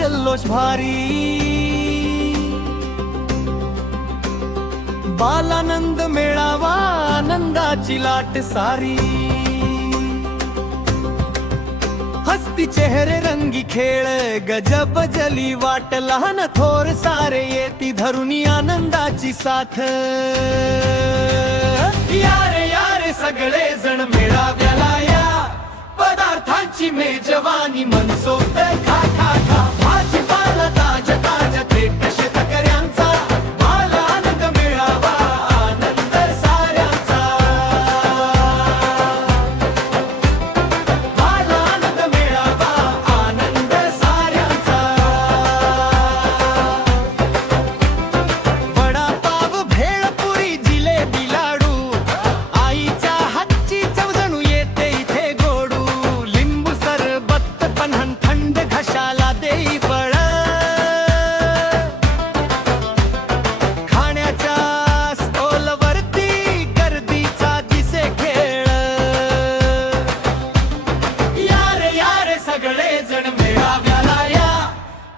जल्लोष भारी. बालानंद मेळावा आनंदाची लाट सारी. हस्ती चेहरे रंगी खेळ गजब जली वाट. लहान थोर सारे येती धरुनी आनंदाची साथ. यारे यारे सगळे जण मेळाव्याला या. पदार्थांची मेजवानी मनसोक्त खा खा खा. भाजीपाला ताजा ताजा थेट शेतकऱ्यांचा. बाल आनंद मेळावा आनंद साऱ्यांचा. बाल आनंद मेळावा आनंद साऱ्यांचा. वडापाव भेळपुरी जिलेबी लाडू. आईच्या हातची चव जणू येते इथे गोडू. लिंबू सरबत पन्हं थंड घशाला देई बळ. खाण्याच्या स्टॉलवरती गर्दीचा दिसे खेळ. यारे यारे सगळे जण मेळाव्याला या.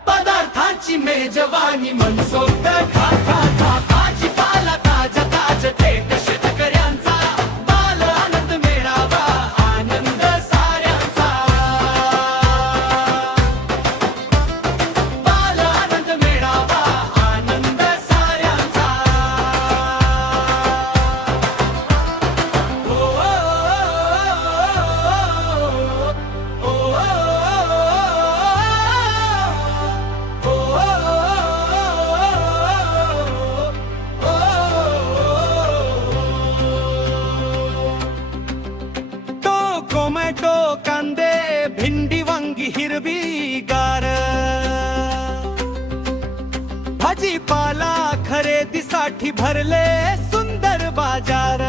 पदार्थांची मेजवानी मनसोक्त खा खा खा. भाजीपाला ताजा ताजा थेट शेतकऱ्यांचा. बाल आनंद मेळावा आनंद साऱ्यांचा. बाल आनंद मेळावा आनंद साऱ्यांचा. ओ, ओ, ओ, ओ, टोमॅटो कांदे भिंडी वांगी हिरवी गार. भाजीपाला खरेदीसाठी भरले सुंदर बाजार.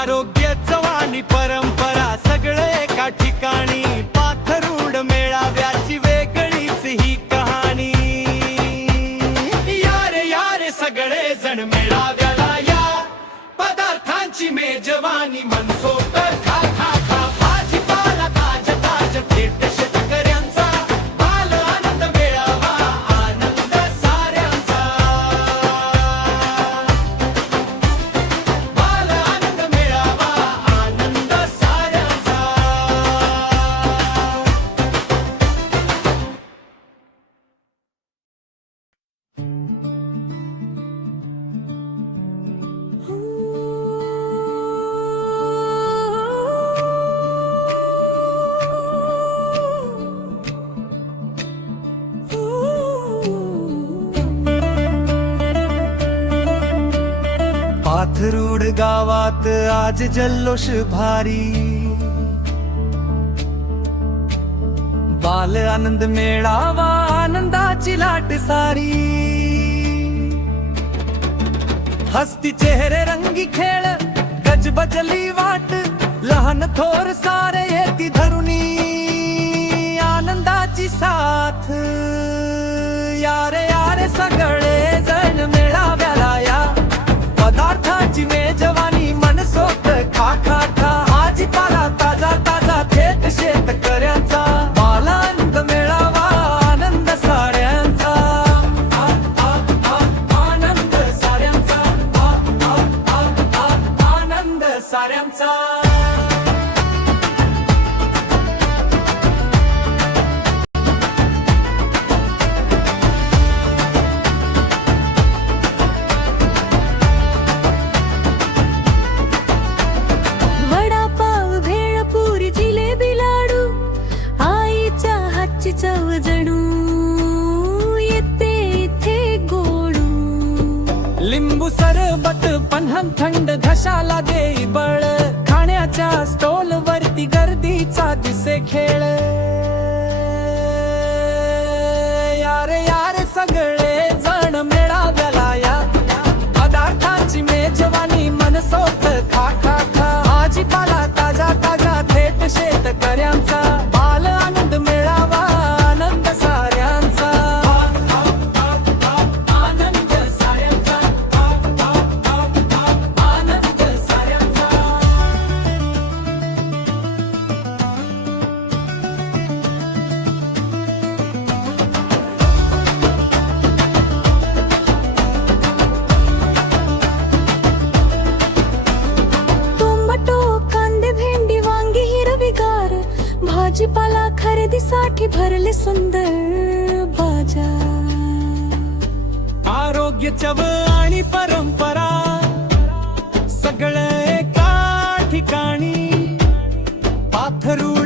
आरोग्य चवाणी परंपरा सगळे एका ठिकाणी. पाथरुड मेळाव्याची वेगळीच ही कहाणी. यारे यारे सगळे जण मेळाव्याला या. पदार्थांची मेजवानी मनसोक्त खा खा खा. भाजीपाला ताजा ताजा थेट शेतकऱ्यांचा. बाल आनंद मेळावा आनंद साऱ्यांचा. बाल आनंद मेळावा आनंद साऱ्यांचा. पाथरुड गावात आज जल्लोष भारी. बाल आनंद मेळावा आनंदाची लाट सारी. हस्ती चेहरे रंगी खेळ गजबजली वाट. लहान थोर सारे येती धरुनी आनंदाची साथ. यारे यारे सगळे जण मेळाव्याला या. पदार्थाची मेजवानी मनसोक्त खा खा खा. भाजीपाला ताजा ताजा थेट शेतकऱ्यांचा. बाल आनंद मेळावा आनंद साऱ्यांचा. आनंद साऱ्यांचा. आनंद साऱ्यांचा. वडापाव भेळपुरी जिलेबी लाडू. आईच्या हातची चव जणू येते इथे गोडू. लिंबू सरबत पन्हं थंड घशाला देई बळ. खाण्याच्या स्टॉल वरती गर्दीचा दिसे खेळ. यारे यारे सगळे जण मेळाव्याला या. पदार्थांची मेजवानी मनसोक्त खा खा खा. भाजीपाला ताजा ताजा थेट शेतकऱ्यांचा. बाल आनंद मेळावा आनंद साऱ्यांचा. आनंद साऱ्यांचा. आनंद साऱ्यांचा. भरले सुंदर बाजार. आरोग्य, चव आणि परंपरा सगळं एका ठिकाणी. पाथरू